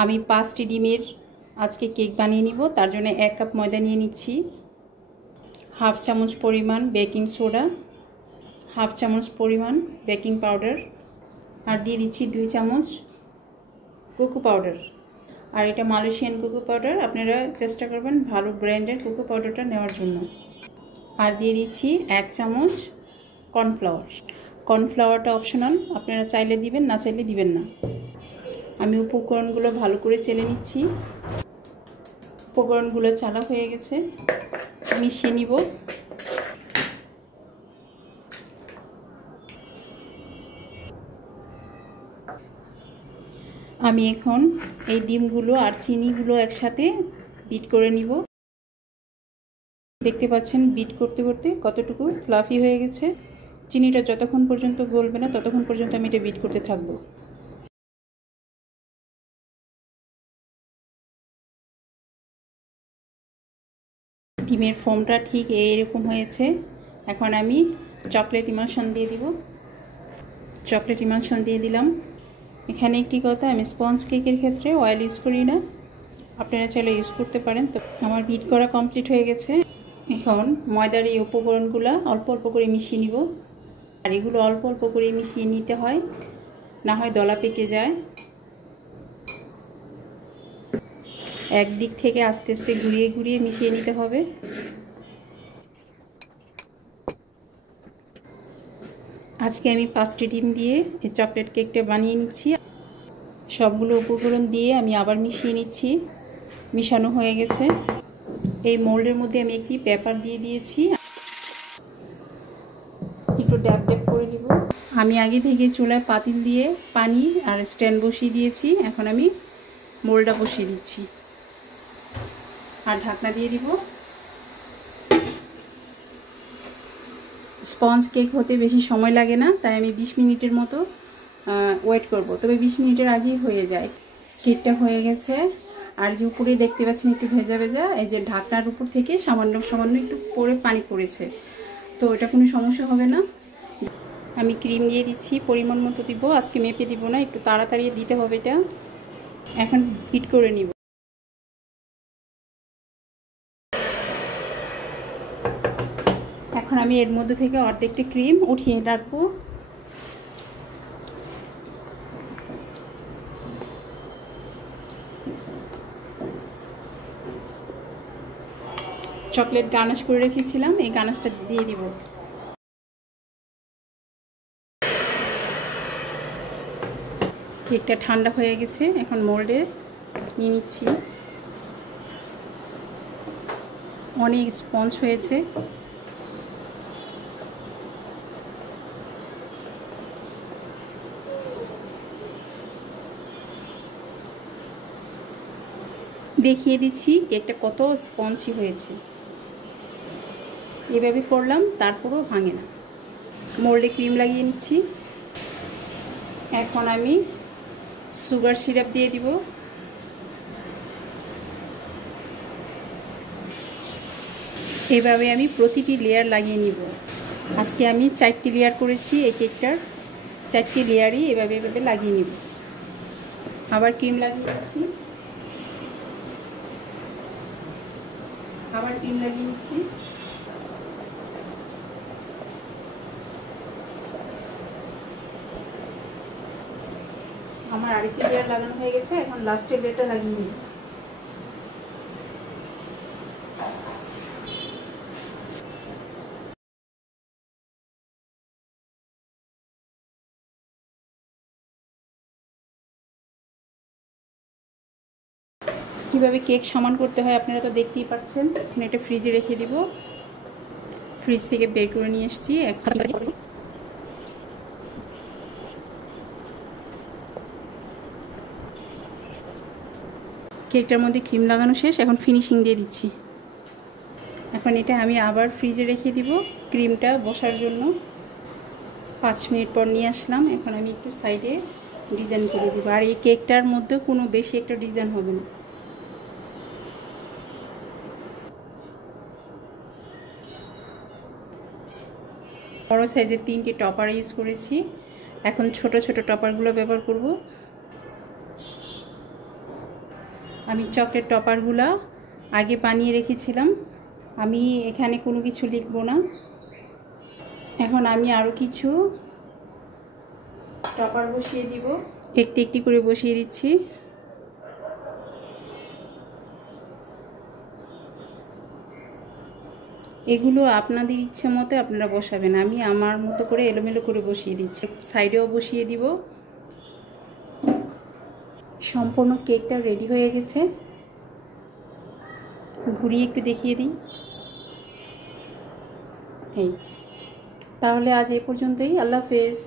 আমি 5টি ডিমের আজকে কেক বানিয়ে নিব। তার জন্য 1 কাপ ময়দা নিয়ে নিচ্ছি, হাফ চামচ পরিমাণ বেকিং সোডা, হাফ চামচ পরিমাণ বেকিং পাউডার, আর দিয়ে দিচ্ছি 2 চামচ কোকো পাউডার। আর এটা মালয়েশিয়ান কোকো পাউডার, আপনারা চেষ্টা করবেন ভালো ব্র্যান্ডের কোকো পাউডারটা নেওয়ার জন্য। আর দিয়ে দিচ্ছি 1 চামচ কর্নফ্লাওয়ার। কর্নফ্লাওয়ারটা অপশনাল, আপনারা চাইলে দিবেন, না চাইলে দিবেন না। আমি উপকরণগুলো ভালো করে চেলে নিচ্ছি। উপকরণগুলো চালা হয়ে গেছে, মিশিয়ে নিব। আমি এখন এই ডিমগুলো আর চিনিগুলো একসাথে বিট করে নিব। দেখতে পাচ্ছেন বিট করতে করতে কতটুকু ফ্লাফি হয়ে গেছে। চিনিটা যতক্ষণ পর্যন্ত গলবে না ততক্ষণ পর্যন্ত আমি এটা বিট করতে থাকব। ডিমের ফোমটা ঠিক এইরকম হয়েছে। এখন আমি চকলেট ইমালশন দিয়ে দিব। চকলেট ইমালশন দিয়ে দিলাম। এখানে একটি কথা, আমি স্পঞ্জ কেকের ক্ষেত্রে অয়েল ইউজ করি না, আপনারা চাইলে ইউজ করতে পারেন। তো আমার বিট করা কমপ্লিট হয়ে গেছে। এখন ময়দার এই উপকরণগুলো অল্প অল্প করে মিশিয়ে নিব। আর এগুলো অল্প অল্প করে মিশিয়ে নিতে হয়, না হয় দলা পেকে যায়। একদিক থেকে আস্তে আস্তে ঘুরিয়ে ঘুরিয়ে মিশিয়ে নিতে হবে। আজকে আমি 5টি ডিম দিয়ে এই চকলেট কেকটা বানিয়ে নিচ্ছি। সবগুলো উপকরণ দিয়ে আমি আবার মিশিয়ে নিচ্ছি। মিশানো হয়ে গেছে। এই মোল্ডের মধ্যে আমি একটি পেপার দিয়ে দিয়েছি, একটু ড্যাপ ড্যাপ করে দিব। আমি আগে থেকে চুলায় পাতিল দিয়ে পানি আর স্ট্যান্ড বসিয়ে দিয়েছি। এখন আমি মোল্ডটা বসিয়ে দিচ্ছি আর ঢাকনা দিয়ে দিব। স্পঞ্জ কেক হতে বেশি সময় লাগে না, তাই আমি 20 মিনিটের মতো ওয়েট করব। তবে 20 মিনিটের আগেই হয়ে যায়। কেকটা হয়ে গেছে। আর যে উপরে দেখতে পাচ্ছেন একটু ভেজা ভেজা, এই যে ঢাকনার উপর থেকে সামান্য সামান্য একটু পরে পানি পড়েছে, তো এটা কোনো সমস্যা হবে না। আমি ক্রিম দিয়ে দিচ্ছি, পরিমাণ মতো দিব, আজকে মেপে দিব না, একটু তাড়াতাড়ি দিতে হবে এটা। এখন বিট করে নিব। এখন আমি এর মধ্যে থেকে অর্ধেকটা ক্রিম উঠিয়ে রাখবো। চকলেট গানাশ করে রেখেছিলাম, এই গানাশটা দিয়ে দিব। কেকটা ঠান্ডা হয়ে গেছে, এখন মোল্ডে নিয়ে নিচ্ছি। অনেক স্পঞ্জ হয়েছে। দেখিয়ে দিচ্ছি কেকটা কত স্পঞ্জি হয়েছে। এভাবে করলাম, তারপরও ভাঙে না। মোল্ডে ক্রিম লাগিয়ে নিচ্ছি। এখন আমি সুগার সিরাপ দিয়ে দিব। এভাবে আমি প্রতিটি লেয়ার লাগিয়ে নিব। আজকে আমি 4টি লেয়ার করেছি এই কেকটার। 4টি লেয়ারই এভাবে এভাবে লাগিয়ে নিব। আবার ক্রিম লাগিয়ে দিচ্ছি। আবার ক্রিম লাগিয়ে নিচ্ছি। আমার আরেকটি লেয়ার লাগানো হয়ে গেছে, এখন লাস্টের লেয়ারটা লাগিয়ে নিব। কিভাবে কেক সমান করতে হয় আপনারা তো দেখতেই পাচ্ছেন। এখন এটা ফ্রিজে রেখে দিব। ফ্রিজ থেকে বের করে নিয়ে এসেছি। কেকটার মধ্যে ক্রিম লাগানো শেষ, এখন ফিনিশিং দিয়ে দিচ্ছি। এখন এটা আমি আবার ফ্রিজে রেখে দিব ক্রিমটা বসার জন্য। 5 মিনিট পর নিয়ে আসলাম। এখন আমি একটু সাইডে ডিজাইন করে দিব। আর এই কেকটার মধ্যে কোনো বেশি একটা ডিজাইন হবে না। বড় সাইজের 3টি টপার ইউজ করেছি। এখন ছোট ছোট টপারগুলো ব্যবহার করব। আমি চকলেট টপারগুলো আগে বানিয়ে রেখেছিলাম। আমি এখানে কোনো কিছু লিখব না। এখন আমি আরও কিছু টপার বসিয়ে দিব, একটি একটি করে বসিয়ে দিচ্ছি। এগুলো আপনাদের ইচ্ছে মতো আপনারা বসাবেন, আমি আমার মতো করে এলোমেলো করে বসিয়ে দিচ্ছি। সাইডেও বসিয়ে দিব। সম্পূর্ণ কেকটা রেডি হয়ে গেছে। ঘুরিয়ে একটু দেখিয়ে দিই। এই তাহলে আজ এই পর্যন্তই। আল্লাহ হাফেজ।